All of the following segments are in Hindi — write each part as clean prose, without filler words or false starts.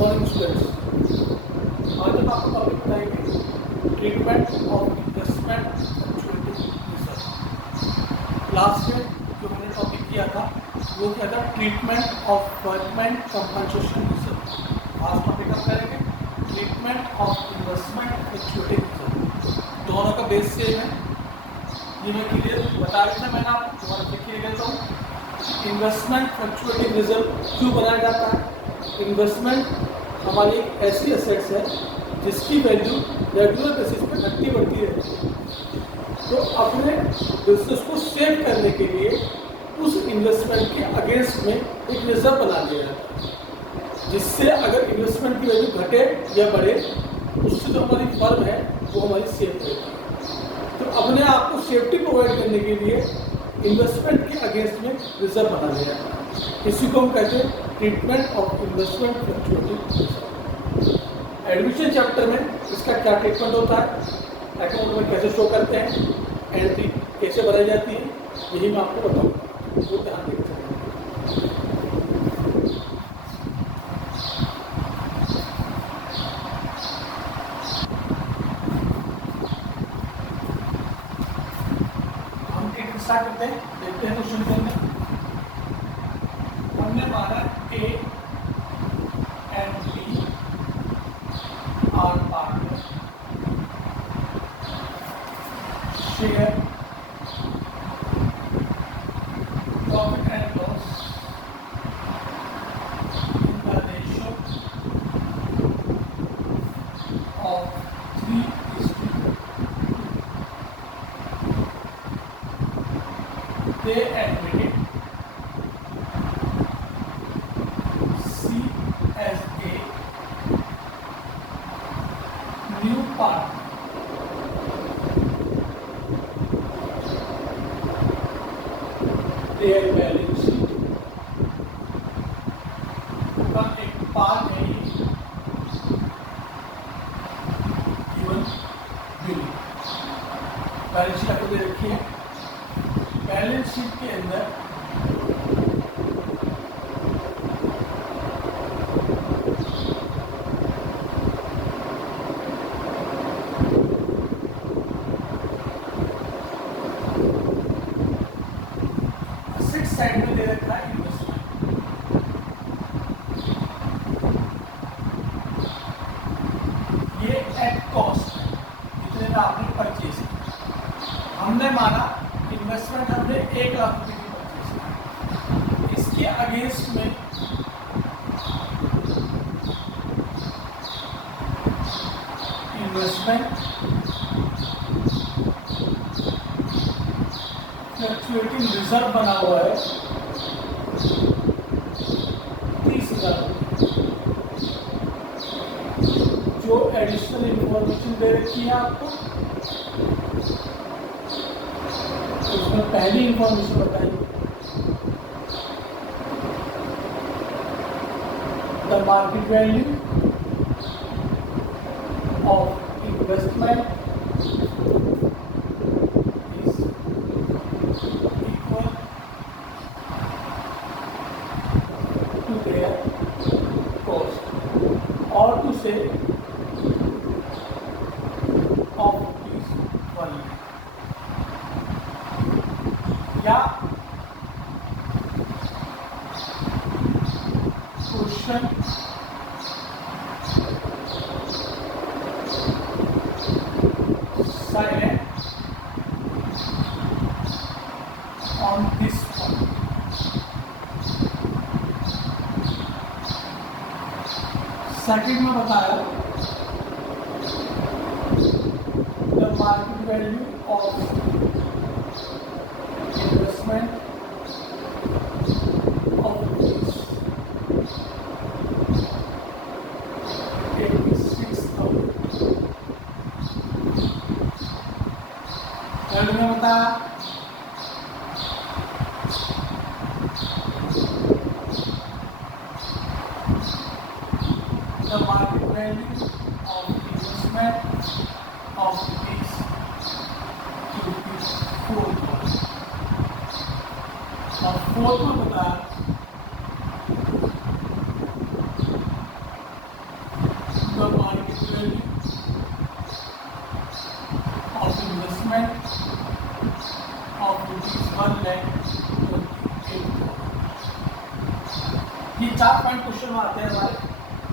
मॉर्निंग स्टूडेंट्स, आज हम आपको टॉपिक बताएंगे treatment of investment fluctuating reserve. Last में जो हमने टॉपिक किया था वो क्या था, treatment of workman compensation reserve. आज टॉपिक हम करेंगे treatment of investment fluctuating reserve. दोनों का बेस सेम है, ये मैं क्लियर बता रहा था, मैंने आपको दोबारा से क्लियर करता हूँ। इन्वेस्टमेंट फ्लक्चुएटिंग रिजर्व क्यों बनाया जाता है? इन्वेस्टमेंट हमारी एक ऐसी एसेट्स है जिसकी वैल्यू रेगुलर बेसिस पर घटती बढ़ती रहती है। तो अपने बिजनेस को सेव करने के लिए उस इन्वेस्टमेंट के अगेंस्ट में एक रिजर्व बना दिया जाता है, जिससे अगर इन्वेस्टमेंट की वैल्यू घटे या बढ़े, उससे जो हमारी फर्म है वो हमारी सेफ रहती है। तो अपने आप को सेफ्टी प्रोवाइड करने के लिए इन्वेस्टमेंट के अगेंस्ट में रिजर्व बना दिया जाता है। इसी को हम कहते हैं treatment of investment fluctuating reserve. Admission chapter में इसका क्या ट्रीटमेंट होता है, अकाउंट में कैसे शो करते हैं, एंट्री कैसे बनाई जाती है, यही मैं आपको बताऊंगा, वो ध्यान देकर चलेंगे। हम ट्रीटमेंट स्टार्ट करते हैं, देखते हैं क्वेश्चन के अंदर। हमने माना A and B are partner, share profit and loss in the ratio of 3:2। They admitted C as a new partner. Their balance sheet का एक पार्ट है गिवन बिलिंग। बैलेंस शीट आपको दे रखी है। बैलेंस शीट के अंदर असेट साइड में दे रखा है इन्वेस्टमेंट। ये एट कॉस्ट है, इतने में आपने परचेज किया। हमने माना इन्वेस्टमेंट हमने 1 लाख रुपए की परचेज की, इसके अगेंस्ट में इन्वेस्टमेंट फ्लक्चुएटिंग रिजर्व बना हुआ है 30,000। जो एडिशनल इंफॉर्मेशन दे रखी है आपको, उसमें पहली इंफॉर्मेशन बताई the market value of investment is equal to their cost, और to say of this value, या question silent on this point. Second में बताया the market value of investment of rupees 86,000। Third में बताया the market value of investment of rupees 4,000। और 4 में बताया ये 4 पॉइंट क्वेश्चन में आते हैं हमारे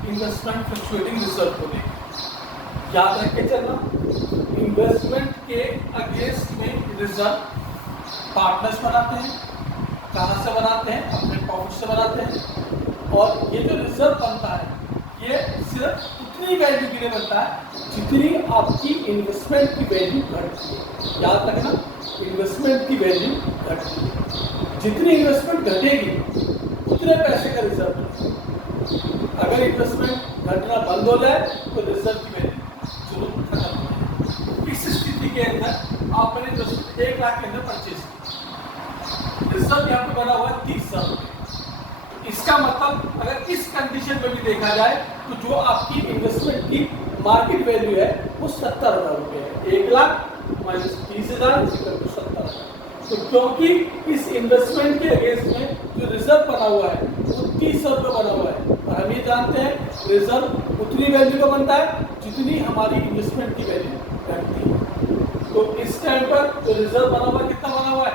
इन्वेस्टमेंट फ्लक्चुएटिंग रिजर्व को लेकर। याद रख के चलना, इन्वेस्टमेंट के अगेंस्ट में रिजर्व पार्टनर्स बनाते हैं। कहाँ से बनाते हैं? अपने प्रॉफिट से बनाते हैं। और ये जो रिजर्व बनता है ये सिर्फ उतनी वैल्यू के लिए बनता है जितनी आपकी इन्वेस्टमेंट की वैल्यू घटती है। याद रखना, इन्वेस्टमेंट की वैल्यू घटती है। जितनी इन्वेस्टमेंट घटेगी उतने पैसे का रिजर्व बनेगा। अगर इन्वेस्टमेंट घटना बंद हो जाए तो रिजर्व की वैल्यू जरूर खत्म हो जाए। इस स्थिति के अंदर आपने इन्वेस्टमेंट 1 लाख के अंदर परचेज की, रिजर्व यहाँ पे बना हुआ है 30,000 रुपये। इसका मतलब अगर इस कंडीशन में भी देखा जाए तो जो आपकी इन्वेस्टमेंट की मार्केट वैल्यू है वो 70,000 रुपये है। 1 लाख माइनस 30,000 70,000। तो क्योंकि इस इन्वेस्टमेंट के अगेंस्ट में जो रिजर्व बना हुआ है वो 30,000 रुपये बना हुआ है। और हम ये जानते हैं रिजर्व उतनी वैल्यू का बनता है जितनी हमारी इन्वेस्टमेंट की वैल्यू रहती है। तो इस टाइम पर जो रिजर्व बना हुआ है कितना बना हुआ है?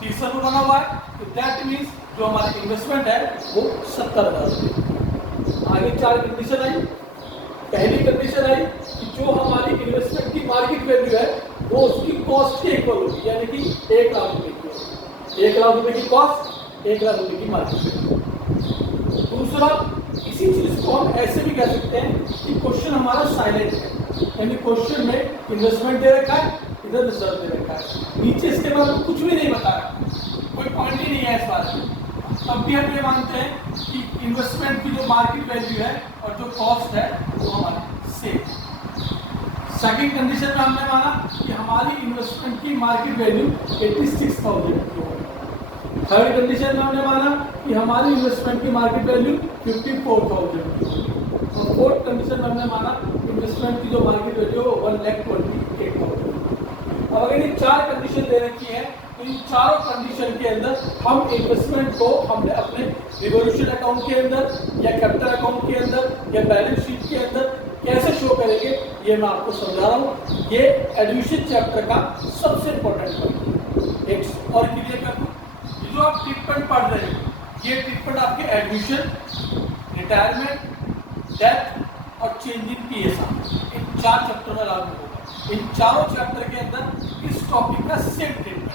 30,000 रुपये बना हुआ है। तो दैट मीन्स जो हमारी इन्वेस्टमेंट है वो 70,000 रुपये। आगे 4 कंडीशन आई। पहली कंडीशन आई कि जो हमारी इन्वेस्टमेंट की मार्केट वैल्यू है वो उसकी कॉस्ट के इक्वल होगी, यानी कि 1 लाख रुपए की होगी। 1 लाख रुपए की कॉस्ट, 1 लाख रुपए की मार्केट वैल्यू। दूसरा, इसी चीज को हम ऐसे भी कह सकते हैं कि क्वेश्चन हमारा साइलेंट है, यानी क्वेश्चन में इन्वेस्टमेंट दे रखा है, इधर रिजर्व दे रखा है, नीचे इसके बारे में कुछ भी नहीं बता रहा, कोई पॉइंट ही नहीं है इस बारे में। तब भी हम ये मानते हैं कि इन्वेस्टमेंट की जो मार्केट वैल्यू है और जो कॉस्ट है वो हमारी सेम। सेकंड कंडीशन में हमने माना कि हमारी इन्वेस्टमेंट की मार्केट वैल्यू 86,000 की होगी। थर्ड कंडीशन में हमने माना कि हमारी इन्वेस्टमेंट की मार्केट वैल्यू 54,000 की होगी। और फोर्थ कंडीशन में हमने माना इन्वेस्टमेंट की जो मार्केट वैल्यू है 1,28,000। अब अगर ये 4 कंडीशन दे रखी है तो इन चारों कंडीशन के अंदर हम इन्वेस्टमेंट को हमने अपने रिवोल्यूशन अकाउंट के अंदर या कैपिटल अकाउंट के अंदर या बैलेंस शीट के अंदर कैसे शो करेंगे ये मैं आपको समझा रहा हूँ। ये एडमिशन चैप्टर का सबसे इंपॉर्टेंट पॉइंट। एक और क्लियर कर दूँ, ये जो आप ट्रीटमेंट पढ़ रहे हो ये ट्रीटमेंट आपके एडमिशन, रिटायरमेंट, डेथ और change in PSR in 4 chapter में लागू होगा। इन चारों चैप्टर के अंदर इस टॉपिक का सेम ट्रीटमेंट,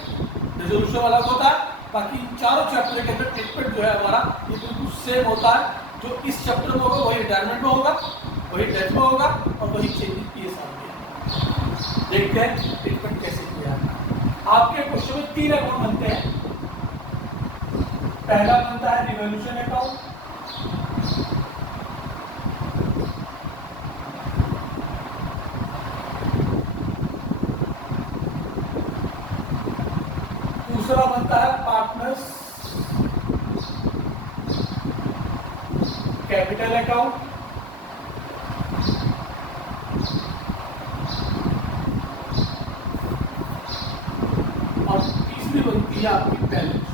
रेजोल्यूशन अलग होता है, बाकी इन चारों चैप्टर के अंदर ट्रीटमेंट जो है हमारा ये बिल्कुल सेम होता है। जो इस चैप्टर में होगा वही रिटायरमेंट में होगा, वही डेथ में होगा और वही चेंज इन पीएसआर में। देखते हैं ट्रीटमेंट कैसे किया है। आपके क्वेश्चन में 3 अकाउंट बनते हैं। पहला बनता है रिवोल्यूशन अकाउंट, दूसरा बनता है पार्टनर्स कैपिटल अकाउंट, और तीसरी बनती है आपकी बैलेंस।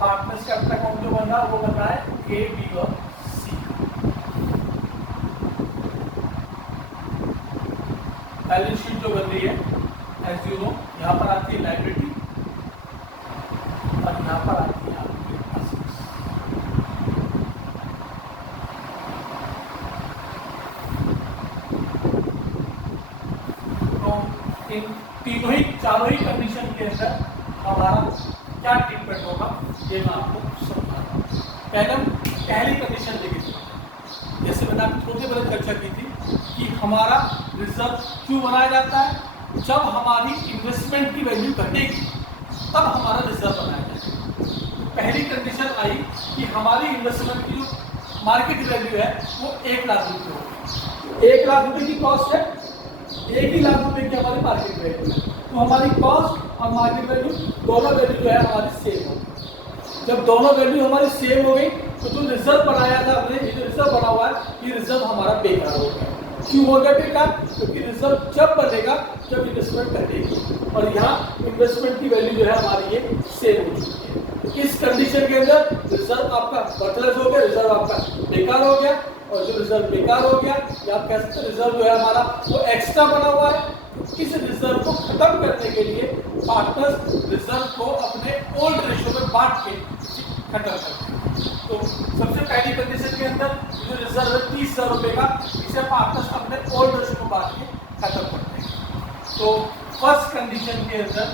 पार्टनर्स कैपिटल अकाउंट जो बन रहा है वो बन रहा है ए, बी और सी। बैलेंस शीट जो बन रही है एज यू नो यहाँ पर आती है लायबिलिटी और यहाँ पर आती है आपकी एसेट्स। तो इन तीनों ही चारों ही कंडीशन के अंदर हमारा क्या ट्रीटमेंट होगा ये मैं आपको समझा रहा हूँ। पहली कंडीशन देखिए, जैसे मैंने आपको थोड़ी देर पहले चर्चा की थी कि हमारा रिजर्व क्यों बनाया जाता है? जब हमारी इन्वेस्टमेंट की वैल्यू घटेगी तब हमारा रिजर्व बनाया जाएगा। पहली कंडीशन आई कि हमारी इन्वेस्टमेंट की जो मार्केट वैल्यू है वो 1 लाख रुपये होगी। 1 लाख रुपये की कॉस्ट है, 1 ही लाख रुपये की हमारी मार्केट वैल्यू है। तो हमारी कॉस्ट और मार्केट वैल्यू दोनों वैल्यू जो है हमारी सेम होगी। जब दोनों वैल्यू हमारी सेम हो गई तो जो रिजर्व बनाया था हमने, ये जो रिजर्व बना हुआ है ये रिजर्व हमारा बेकार हो गया। क्यों होगा बेकार? क्योंकि रिजर्व जब बनेगा जब इन्वेस्टमेंट घटेगी और यहाँ इन्वेस्टमेंट की वैल्यू जो है हमारी ये सेम हो चुकी है। इस कंडीशन के अंदर रिजर्व आपका वर्थलेस हो गया, रिजर्व आपका बेकार हो गया। और जो रिजर्व बेकार हो गया या आप कह सकते हैं रिजर्व जो है हमारा वो एक्स्ट्रा बना हुआ है। इस रिजर्व को खत्म करने के लिए पार्टनर्स रिजर्व को अपने ओल्ड रेशियो में बांट के खत्म करते हैं। तो सबसे पहली कंडीशन के अंदर जो रिजर्व है 30,000 रुपये का, इसे पार्टनर्स अपने ओल्ड रेशियो में बांट के खत्म करते हैं। तो फर्स्ट कंडीशन के अंदर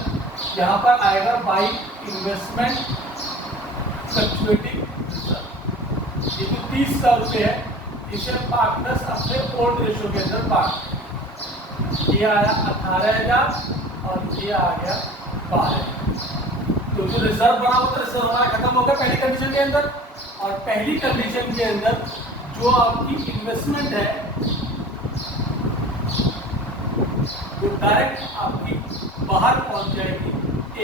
यहाँ पर आएगा बाई इन्वेस्टमेंट फ्लक्चुएटिंग रिजर्व। ये जो 30,000 रुपये है इसे पार्टनर्स अपने ओल्ड रेशियो के अंदर बांट, ये आया 18,000 और ये आ गया 12,000। तो जो रिजर्व बना हुआ था रिजर्व हमारा खत्म हो गया पहली कंडीशन के अंदर। और पहली कंडीशन के अंदर जो आपकी इन्वेस्टमेंट है वो डायरेक्ट आपकी बाहर पहुंच जाएगी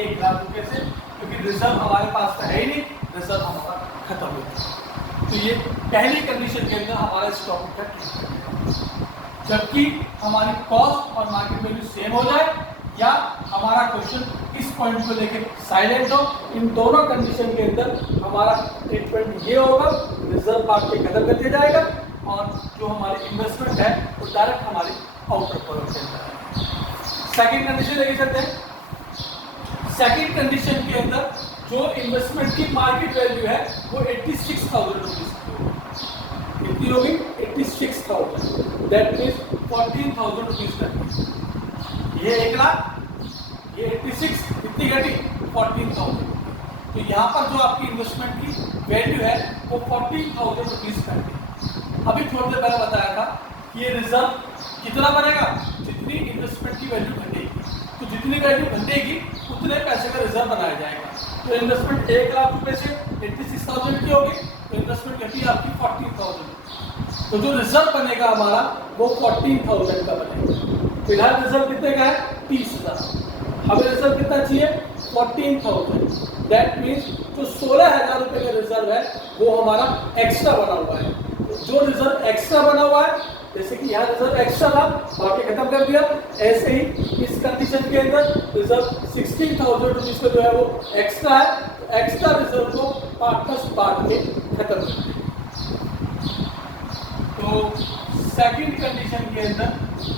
1 लाख रुपए से, क्योंकि रिजर्व हमारे पास तो है ही नहीं, रिजर्व हमारा खत्म हो गया। तो ये पहली कंडीशन के अंदर हमारा इस टॉपिक का ट्रीटमेंट है। जबकि हमारी कॉस्ट और मार्केट वैल्यू सेम हो जाए या हमारा क्वेश्चन इस पॉइंट को लेके साइलेंट हो, इन दोनों कंडीशन के अंदर हमारा ट्रीटमेंट ये होगा, रिजर्व पार्ट के खत्म कर दिया जाएगा और जो हमारी इन्वेस्टमेंट है वो डायरेक्ट हमारी आउटर कॉलम के अंदर है। सेकंड कंडीशन लेके चलते हैं। सेकंड कंडीशन के अंदर जो इन्वेस्टमेंट की मार्केट वैल्यू है वो 86,000 रुपीज की कितनी होगी 86,000, दैट मीन्स 14,000 रुपीज का। ये 1 लाख, ये 86 कितनी घटी 14,000। तो यहाँ पर जो आपकी इन्वेस्टमेंट की वैल्यू है वो 14,000 रुपीज का है। अभी थोड़ी देर पहले बताया था कि ये रिजर्व कितना बनेगा, जितनी इन्वेस्टमेंट की वैल्यू घटेगी, तो जितनी वैल्यू घटेगी उतने पैसे का रिजर्व बनाया जाएगा। तो इन्वेस्टमेंट 1 लाख रुपए से 86,000 की होगी, तो इन्वेस्टमेंट घटी आपकी 14,000। तो जो रिजर्व बनेगा हमारा वो 14,000 का बनेगा। फिलहाल रिजर्व कितने का है 30,000, हमें रिजर्व कितना चाहिए 14,000। दैट मीन्स जो 16,000 रुपये का रिजर्व है वो हमारा एक्स्ट्रा बना हुआ है। जो रिजर्व एक्स्ट्रा बना हुआ है, जैसे कि यहाँ रिजर्व एक्स्ट्रा था बाकी खत्म कर दिया, ऐसे ही इस कंडीशन के अंदर रिजर्व 16,000 रुपीज का जो है वो एक्स्ट्रा है, तो एक्स्ट्रा रिजर्व को पार्टनर्स बांट के खत्म कर दिया। तो सेकंड कंडीशन के अंदर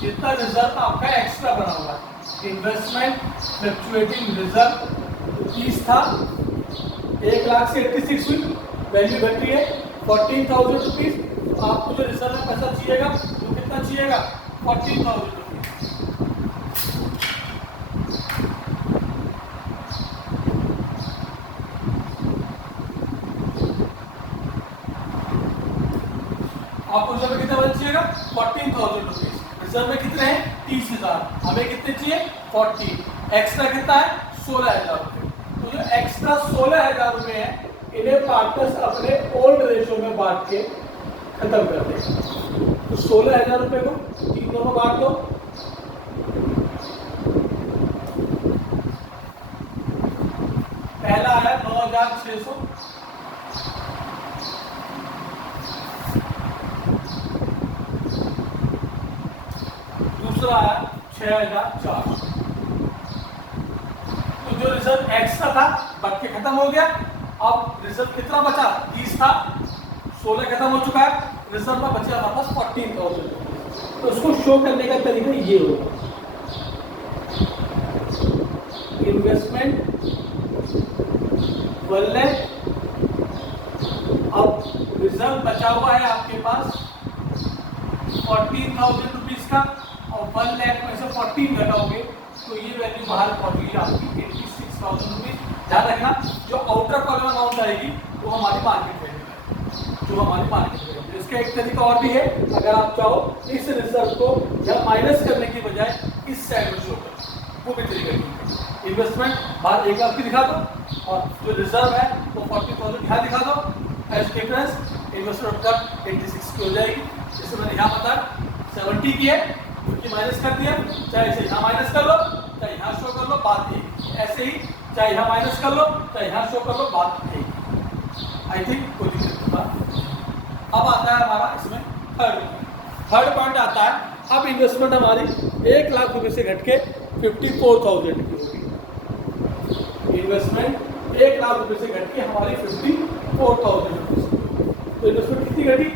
जितना रिजर्व आपका एक्स्ट्रा बना हुआ है, इन्वेस्टमेंट फ्लक्चुएटिंग रिजर्व 30 था, 1 लाख से 86 हुई, वैल्यू घट रही है 14,000 रुपीज। आपको जो रिजर्व में पैसा चाहिएगा वो कितना चाहिएगा 14,000 रुपीज। आपको रिजर्व में कितना चाहिएगा 14,000 रुपीज। रिजर्व में कितने हैं 30,000, हमें कितने चाहिए 40, एक्स्ट्रा कितना है 16,000 रुपये। तो जो एक्स्ट्रा 16,000 रुपये है इन्हें पार्टनर्स अपने ओल्ड रेशियो में बांट के खत्म कर देगा। तो 16,000 रुपये को तीनों में बांट दो, पहला आया 9,600, दूसरा आया 6,400। तो जो रिजर्व एक्स्ट्रा था बढ़ के खत्म हो गया। अब रिजर्व कितना बचा 30 था, 16 खत्म हो चुका है, रिजर्व में बचा हमारे पास 14,000। तो उसको शो करने का तरीका ये होगा, इन्वेस्टमेंट 1 लाख, अब रिजर्व बचा हुआ है आपके पास 14,000 रुपीज का, और 1 लाख में से 14 घटाओगे तो ये वैल्यू बाहर पहुंचेगी आपकी 86,000 रुपीज। ध्यान रखना जो आउटर कॉलम अमाउंट आएगी वो हमारी मार्केट वैल्यू है, जो हमारी मार्केट वैल्यू है। इसका एक तरीका और भी है, अगर आप चाहो इस रिजर्व को या माइनस करने की बजाय इस साइड में शो करो, वो भी तरीका है। इन्वेस्टमेंट बाहर 1 लाख की दिखा दो और जो रिजर्व है वो 40,000 यहाँ दिखा दो, एज डिफरेंस इन्वेस्टमेंट कट 86 की हो जाएगी। जैसे मैंने यहाँ बताया 70 की है, क्योंकि माइनस कर दिया, चाहे इसे यहाँ माइनस कर लो चाहे यहाँ शो कर लो, बात यही। ऐसे ही चाहे यहाँ माइनस कर लो चाहे यहाँ शो कर लो, बात यही। आई थिंक कोई दिक्कत की बात नहीं। अब आता है हमारा इसमें थर्ड पॉइंट आता है। अब इन्वेस्टमेंट हमारी 1 लाख रुपए से घट के 54,000 की होगी। इन्वेस्टमेंट 1 लाख रुपए से घट के हमारी 54,000 रुपीज। तो इन्वेस्टमेंट कितनी घटी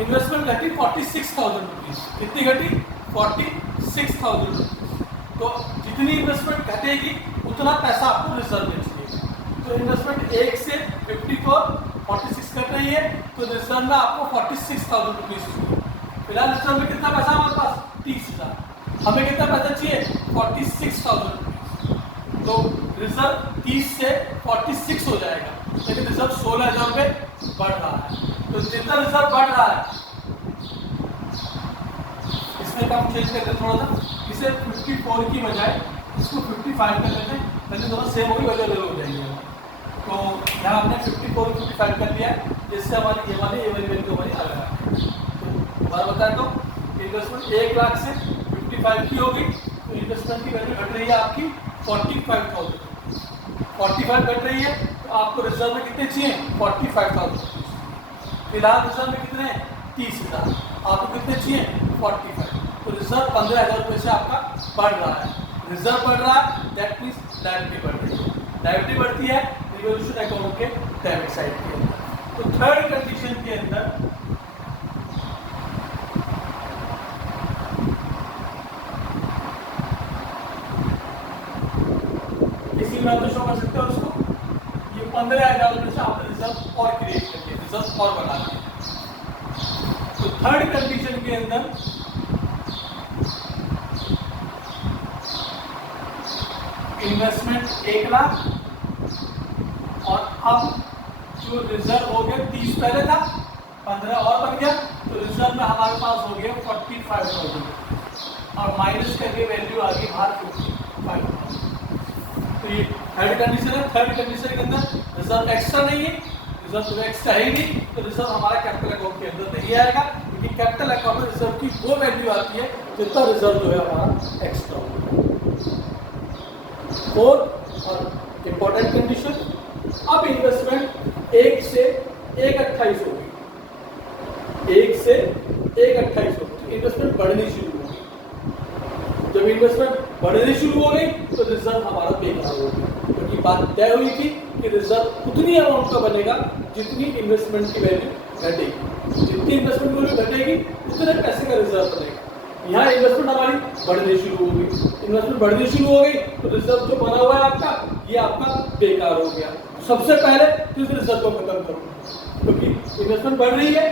इन्वेस्टमेंट घटी 46,000 रुपीज। कितनी घटी? 46,000 रुपीज। तो जितनी इन्वेस्टमेंट घटेगी उतना पैसा आपको रिजर्व में चाहिए। तो इन्वेस्टमेंट 1 से 46 कर रही है, तो रिजर्व में आपको 46,000 रुपीज चाहिए। फिलहाल रिजर्व में कितना पैसा हमारे पास? 30,000। हमें कितना पैसा चाहिए? 46,000 रुपीज। तो रिजर्व 30 से 46 हो जाएगा, लेकिन रिजर्व 16,000 रुपये बढ़ रहा है। तो जितना रिजर्व बढ़ रहा है, इसमें काम चेंज करते हैं थोड़ा सा, इसे 54 की बजाय इसको 55 कर लेते हैं, पहले दोनों सेम होगी, वजह अलग हो जाएंगे। तो यहाँ हमने 54 55 कर दिया है, जिससे हमारी ये वाली वैल्यू हमारी अलग है। तो दोबारा बताया तो इन्वेस्टमेंट 1 लाख से 55 की होगी, तो इन्वेस्टमेंट की वैल्यू घट रही है आपकी 45,000। 45 घट रही है, तो आपको रिजर्व में कितने चाहिए? 45,000। फिलहाल रिजर्व में कितने? 30,000। आपको कितने चाहिए? 45। तो रिजर्व 15,000 रुपये से आपका बढ़ रहा है। रिजर्व बढ़ रहा है, दैट मीन्स लायबिलिटी बढ़ रही है। लायबिलिटी बढ़ती है रिवोल्यूशन अकाउंट के डेबिट साइड के अंदर। तो थर्ड कंडीशन के अंदर इसी में आप शो कर सकते हो उसको, ये 15,000 रुपये से आपने रिजर्व और क्रिएट कर दिया, रिजर्व और बना दिया। तो थर्ड कंडीशन के अंदर इन्वेस्टमेंट 1 लाख और अब जो रिजर्व हो गया 30 पहले था, 15 और बन गया, तो रिजर्व में हमारे पास हो गया 45,000 और माइनस करके वैल्यू आ गई बाहर 55,000। तो ये थर्ड कंडीशन है। थर्ड कंडीशन के अंदर रिजर्व एक्स्ट्रा नहीं है, रिजर्व तो एक्स्ट्रा ही नहीं, तो रिजर्व हमारा कैपिटल अकाउंट के अंदर नहीं आएगा, क्योंकि कैपिटल अकाउंट में रिजर्व की वो वैल्यू आती है जितना रिजर्व जो है हमारा एक्स्ट्रा होगा। फोर्थ और इंपॉर्टेंट कंडीशन, अब इन्वेस्टमेंट 1 से 1.28 हो गई। 1 से 1.28 हो गई, इन्वेस्टमेंट बढ़नी शुरू हो गई। जब इन्वेस्टमेंट बढ़नी शुरू हो गई तो रिजर्व हमारा बेकार हो गया, क्योंकि बात तय हुई थी कि रिजर्व उतनी अमाउंट का बनेगा जितनी इन्वेस्टमेंट की वैल्यू घटेगी। जितनी इन्वेस्टमेंट वैल्यू घटेगी उतने पैसे का रिजर्व बनेगा। यहाँ इन्वेस्टमेंट हमारी बढ़नी शुरू हो गई। इन्वेस्टमेंट बढ़नी शुरू हो गई तो रिजर्व जो बना हुआ है आपका, ये आपका बेकार हो गया। सबसे पहले तो इस रिजर्व को खत्म करो, क्योंकि इन्वेस्टमेंट बढ़ रही है,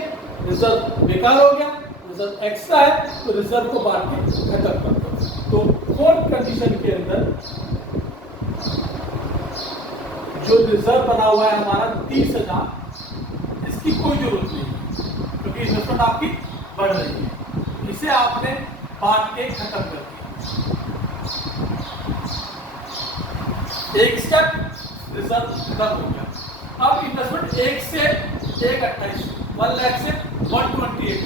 रिजर्व बेकार हो गया, रिजर्व एक्स्ट्रा है, तो रिजर्व को बांट के खत्म कर दो। तो फोर्थ कंडीशन के अंदर जो रिजर्व बना हुआ है हमारा 30,000, इसकी कोई जरूरत नहीं, क्योंकि इन्वेस्टमेंट आपकी बढ़ रही है, इसे आपने बांट के खत्म कर दिया। एक स्टेप रिजर्व खत्म हो गया। अब इन्वेस्टमेंट 1 से 1.28, 1 लाख से 128,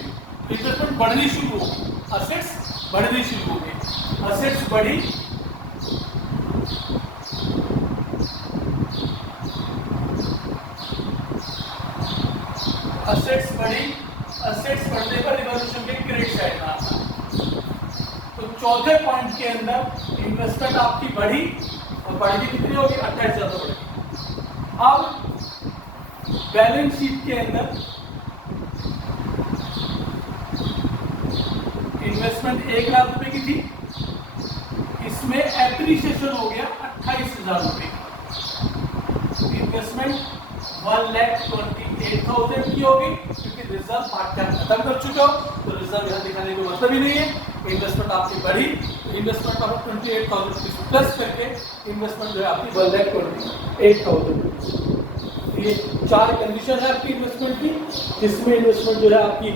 इन्वेस्टमेंट बढ़नी शुरू हो गई, असेट्स बढ़नी शुरू हो गई। असेट्स बढ़ी, असेट्स बढ़ी, असेट्स बढ़ने पर रिवॉल्यूशन के क्रेडिट साइड में आता है। तो चौथे पॉइंट के अंदर इन्वेस्टमेंट आपकी बढ़ी और बढ़ी कितनी होगी? 28,000 बढ़ी। अब बैलेंस शीट के अंदर इन्वेस्टमेंट 1 लाख रुपए की थी, इसमें एप्रिसिएशन हो गया 28,000 रुपए। इन्वेस्टमेंट 1,28,000 की होगी, क्योंकि रिजर्व पार्ट टाइम खत्म कर चुके हो, तो रिजर्व यहाँ दिखाने का मतलब ही नहीं है। इन्वेस्टमेंट आपकी बढ़ी, तो इन्वेस्टमेंट आप 28,000 रुपीज प्लस करके इन्वेस्टमेंट जो है आपकी 1,28,000 रुपीज। ये 4 कंडीशन है आपकी इन्वेस्टमेंट की, जिसमें इन्वेस्टमेंट जो है आपकी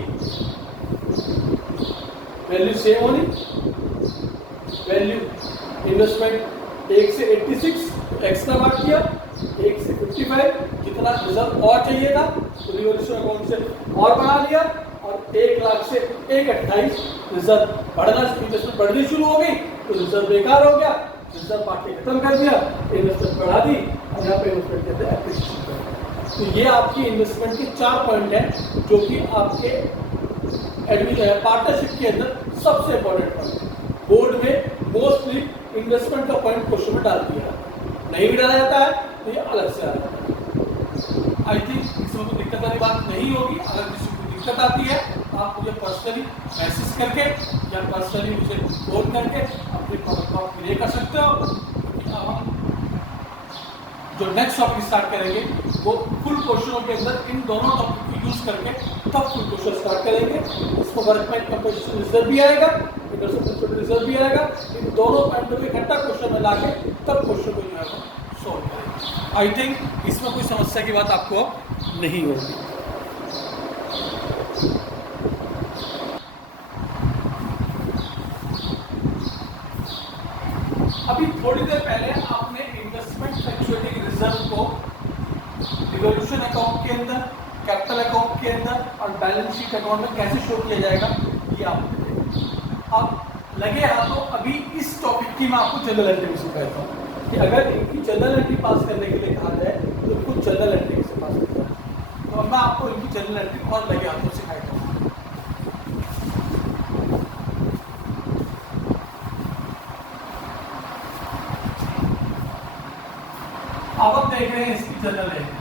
वैल्यू सेम होनी, वैल्यू इन्वेस्टमेंट 1 से 86 एक्स्ट्रा बांट किया, 1 से 55 जितना रिजर्व और चाहिए था तो रिवॉल्यूशन अकाउंट से और बढ़ा लिया, और 1 लाख से 1.28 रिजर्व बढ़ना, इन्वेस्टमेंट बढ़नी शुरू हो गई तो रिजर्व बेकार हो गया, रिजर्व बांट के खत्म कर दिया, इन्वेस्टमेंट बढ़ा दी और यहाँ पे इन्वेस्टमेंट कहते हैं एप्रिसिएशन। तो ये आपकी इन्वेस्टमेंट के 4 पॉइंट हैं, जो कि आपके पार्टनरशिप के अंदर सबसे इंपॉर्टेंट पॉइंट है। बोर्ड में मोस्टली इन्वेस्टमेंट का पॉइंट क्वेश्चन में डाल दिया, नहीं भी डाला जाता है तो ये अलग से आता है। आई थिंक इसमें कोई दिक्कत वाली बात नहीं होगी। अगर किसी को दिक्कत आती है आप मुझे पर्सनली मैसेज करके या पर्सनली मुझे कॉल करके अपनी प्रॉब्लम को क्लियर कर सकते हो। क्योंकि अब हम जो नेक्स्ट टॉपिक स्टार्ट करेंगे वो फुल क्वेश्चनों के अंदर इन दोनों टॉपिक को यूज करके तब फुल क्वेश्चन स्टार्ट करेंगे। इसको वर्कमैन कंपोजिशन रिजर्व भी आएगा, रिजर्व भी आएगा। इन दोनों पॉइंटों को इकट्ठा क्वेश्चन में लाके तब क्वेश्चन को जो है सॉल्व करेंगे। आई थिंक इसमें कोई समस्या की बात आपको नहीं होगी। अभी थोड़ी देर पहले आपने इन्वेस्टमेंट फ्लक्चुएटिंग रिजर्व को रिवोल्यूशन अकाउंट के अंदर, कैपिटल अकाउंट के अंदर और बैलेंस शीट अकाउंट में कैसे शो किया जाएगा ये आपने देखा। अब लगे हाथों अभी इस टॉपिक की मैं आपको जनरल एंट्री भी सिखाता हूँ कि अगर इनकी जनरल एंट्री पास करने के लिए कहा जाए तो कुछ जनरल एंट्री से पास करता है। तो अब मैं आपको इनकी जनरल एंट्री और लगे हाथों सिखाता हूँ। अब आप देख रहे हैं इसकी जनरल एंट्री।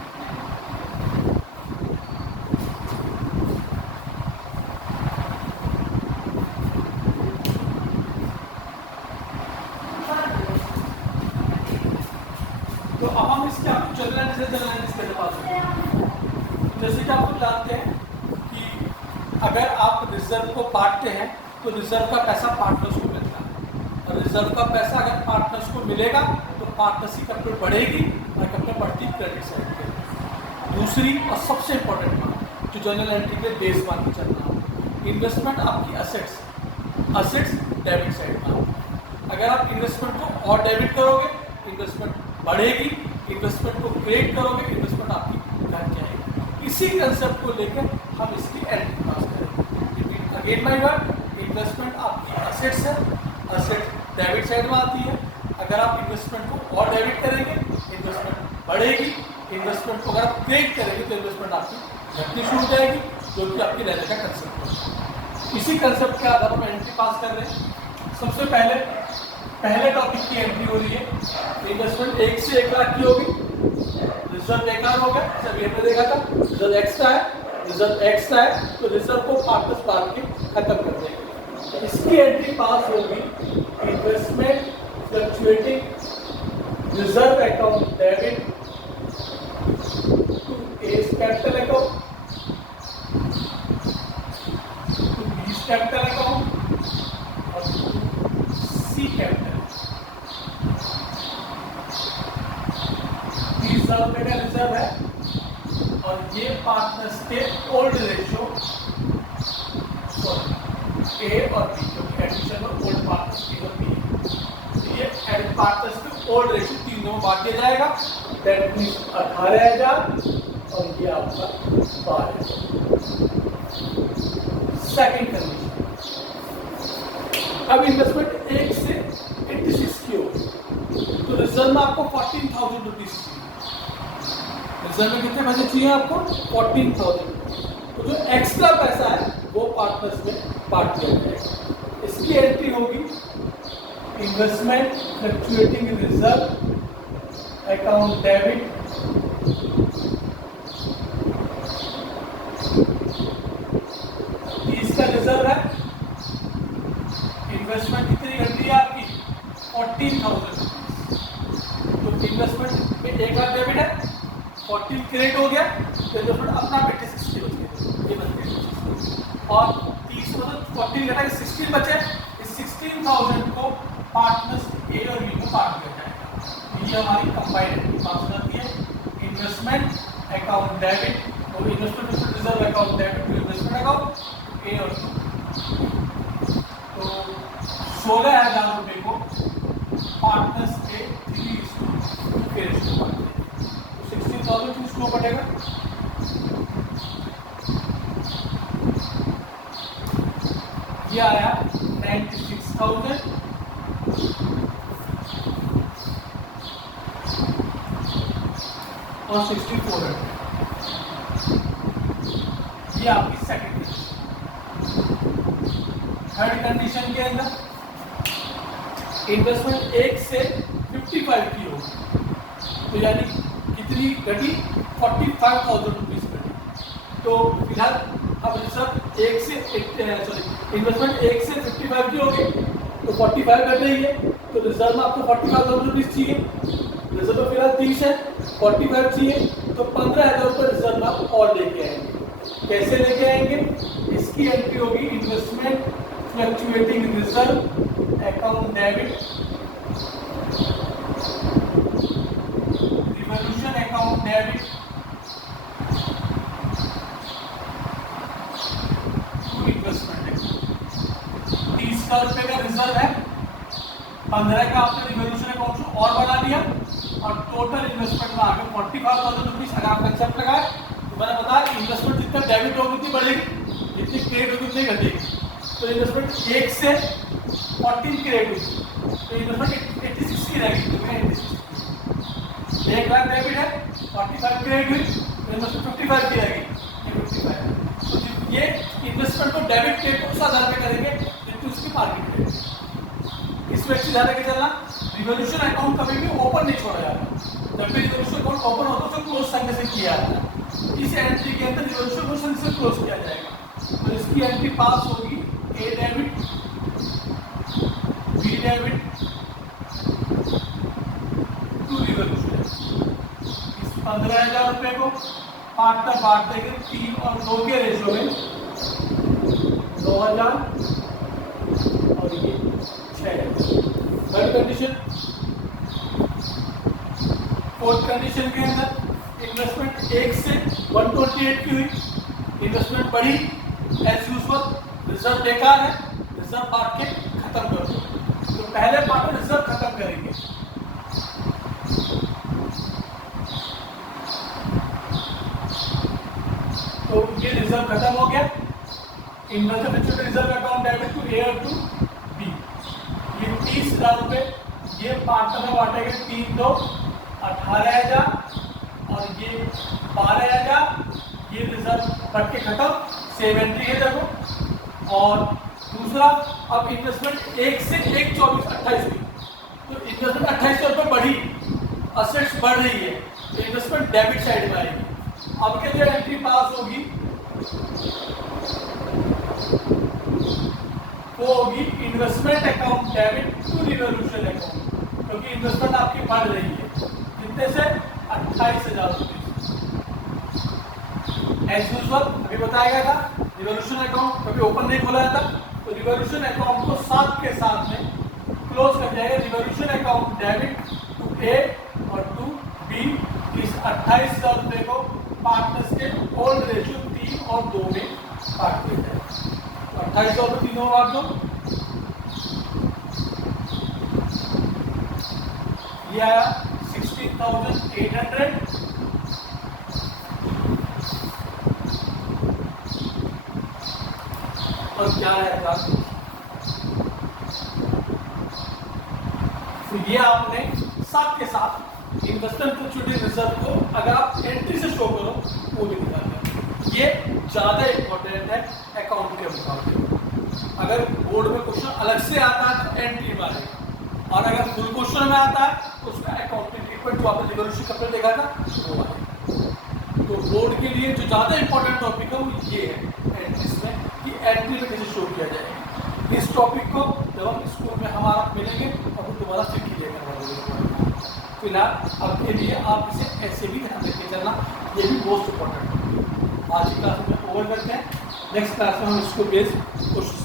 तो अब हम इसके आपको जनरल एंट्री से जनरल एंट्री कैसे पास करेंगे। जैसे कि आप लोग जानते हैं कि अगर आप रिजर्व को बांटते हैं तो रिजर्व का पैसा पार्टनर्स को मिलता है और रिजर्व का पैसा अगर पार्टनर्स को मिलेगा तो पार्टनर्स की कैपिटल बढ़ेगी और कैपिटल बढ़ती क्रेडिट साइड पे। दूसरी और सबसे इंपॉर्टेंट बात जो जनरल एंट्री के बेस मान के चलना है, इन्वेस्टमेंट आपकी असेट्स डेबिट साइड में। अगर आप इन्वेस्टमेंट को और डेबिट करोगे इन्वेस्टमेंट बढ़ेगी, इन्वेस्टमेंट को क्रिएट करोगे इन्वेस्टमेंट आपकी घट जाएगी। इसी कंसेप्ट को लेकर हम इसकी एंट्री पास करेंगे। अगेन माय वर्ड, इन्वेस्टमेंट आपकी असेट्स है, असेट डेबिट साइड में आती है। अगर आप इन्वेस्टमेंट को और डेबिट करेंगे इन्वेस्टमेंट बढ़ेगी, इन्वेस्टमेंट को अगर आप क्रिएट करेंगे तो इन्वेस्टमेंट आपकी घटनी शुरू हो जाएगी, जो कि आपकी रहने का कंसेप्ट है। इसी कंसेप्ट के आधार पर एंट्री पास कर रहे हैं। सबसे पहले टॉपिक की एंट्री हो रही है इन्वेस्टमेंट 1 से 1 लाख की होगी, रिजर्व बेकार हो गया, जब ये देखा था रिजर्व एक्स्ट्रा है तो रिजर्व को पार्टनर्स बांट के खत्म कर देंगे। इसकी एंट्री पास होगी investment fluctuating reserve account debit to A's capital account to B's capital account और सी कैपिटल। 30,000 रुपए का रिजर्व है और ये पार्टनर्स के ओल्ड रेशियो ए और बी, क्योंकि एडिशन में ओल्ड पार्टनर्स ए और बी है। तो ये एड पार्टनर्स के ओल्ड रेशियो तीनों में बांट दिया जाएगा। दैट मींस 18,000 और ये आपका 12,000। सेकंड कंडीशन, अब इन्वेस्टमेंट 1 से 86 की होगी तो रिजर्व में आपको 14,000 रुपीज चाहिए। रिजर्व में कितने पैसे चाहिए आपको? 14,000। तो जो एक्स्ट्रा पैसा है वो पार्टनर्स में बांट दिया जाएगा। इसकी एंट्री होगी investment fluctuating reserve account debit इसका रिजर्व है, इन्वेस्टमेंट कितनी घट रही है आपकी? 14,000। तो इन्वेस्टमेंट में 1 लाख डेबिट है, 14 क्रेडिट हो गया तो इन्वेस्टमेंट अपना 60 हो गया, ये बन गया। और 30 मतलब 14 घटा 16 बचे। इस 16,000 को पार्टनर्स ए और बी को बांट दिया जाएगा। ये हमारी कंबाइंड एंट्री पास हो जाती है। इन्वेस्टमेंट अकाउंट डेबिट और investment reserve account debit to investment account A और बी। तो 16,000 रुपए को पार्टनर्स के 3:2 के रेशियो बांट देंगे। 16,000 किसको पड़ेगा? ये आया 96,000 और 6400। ये आपकी सेकंड कंडीशन। थर्ड कंडीशन के अंदर इन्वेस्टमेंट 1 से 55 की होगी तो यानी कितनी घटी? 45,000 रुपीज घटी। तो फिलहाल अब रिजर्व इन्वेस्टमेंट 1 से 55 की होगी तो 45 घट रही है, तो रिजर्व में आपको 45,000 रुपीज चाहिए। रिजर्व में फिलहाल 30 है, 45 चाहिए, तो 15,000 रुपये रिजर्व में आप और लेके आएंगे। कैसे लेके आएंगे? इसकी एंट्री होगी investment fluctuating reserve account debit revolution account debit to investment. 30,000 रुपये का रिजर्व है, 15 का आपने रिवॉल्यूशन अकाउंट से और बढ़ा दिया और टोटल इन्वेस्टमेंट में आ गया 45,000 रुपीज। अगर आप कंसेप्ट लगाए तो मैंने बताया इन्वेस्टमेंट जितना डेबिट होगी उतनी बढ़ेगी, जितनी क्रेडिट होगी उतनी घटेगी। तो इन्वेस्टमेंट 1 से 14 क्रेडिट होगी, तो इन्वेस्टमेंट 86 की रहेगी। तो 1 लाख डेबिट है, 45 क्रेडिट हुई, तो इन्वेस्टमेंट 55 की रहेगी, ये 55। तो ये इन्वेस्टमेंट को डेबिट क्रेडिट उस आधार पर करेंगे जितनी उसकी मार्केट रेट। इसमें एक चीज ध्यान रखे चलना, रिवॉल्यूशन अकाउंट कभी भी ओपन नहीं छोड़ा जाता। जब भी रिवॉल्यूशन अकाउंट ओपन होता है तो क्लोज संख्या से किया जाता है। इस एंट्री के अंदर रिवॉल्यूशन को संख्या से क्लोज किया जाएगा। तो इसकी एंट्री पास होगी A debit, B debit to revolution. इस 15,000 रुपये को बांट देंगे 3 और 2 के रेशो में, 2,000 और ये 6,000। थर्ड कंडीशन, फोर्थ कंडीशन के अंदर इन्वेस्टमेंट 1 से 128 की हुई, इन्वेस्टमेंट बढ़ी, एज यूजुअल रिजर्व बेकार है, रिजर्व बांट के खत्म कर दो। तो पहले पार्ट में रिजर्व खत्म करेंगे। तो ये रिजर्व खत्म हो गया। Investment reserve account debit to A और टू बी। ये 30,000 रुपये ये पार्ट में बांटेंगे, 3 2 18,000 और ये 12,000। ये रिजर्व बढ़ के खत्म, सेम एंट्री है देखो। और दूसरा, अब इन्वेस्टमेंट 1 से 1 24 28 हुई, तो इन्वेस्टमेंट 28,000 रुपये बढ़ी, असेट्स बढ़ रही है, तो इन्वेस्टमेंट डेबिट साइड में आएगी। अब के लिए एंट्री पास होगी वो होगी investment account debit to revolution account, क्योंकि इन्वेस्टमेंट आपकी बढ़ रही है कितने से 28,000 रुपये। एज यूजुअल अभी बताया गया था रिवॉल्यूशन अकाउंट कभी ओपन नहीं खोला जाता, तो रिवॉल्यूशन अकाउंट को साथ के साथ में क्लोज कर जाएगा। Revolution account debit to A और टू बी। इस 28,000 रुपये को पार्टनर्स के ओल्ड रेशियो 3 और 2 में काट देते हैं। 28,000 रुपये तीनों बांट दो, ये आया 16,800 और 11,000। तो ये आपने साथ के साथ इन्वेस्टमेंट फ्लक्चुएटिंग रिजर्व को अगर आप एंट्री से शो करो वो भी निकाल दें। ये ज़्यादा इंपॉर्टेंट है अकाउंट के मुकाबले। अगर बोर्ड में क्वेश्चन अलग से आता है तो एंट्री मारेगा, और अगर फुल क्वेश्चन में आता है तो उसका अकाउंटिंग ट्रीटमेंट जो आपने रिवॉल्यूशन कपड़े देखा था वो आएगा। तो बोर्ड के लिए जो ज़्यादा इंपॉर्टेंट टॉपिक है वो ये है एंट्रीज में, कि एंट्री में कैसे शो किया जाएगा। इस टॉपिक को जब हम स्कूल में हमारा मिलेंगे और दोबारा से क्लियर करवा। फिलहाल अब के लिए आप इसे ऐसे भी ध्यान रखे चलना, ये भी मोस्ट इम्पोर्टेंट है। आज की क्लास में ओवर करते हैं, नेक्स्ट क्लास में हम इसको बेस कोशिश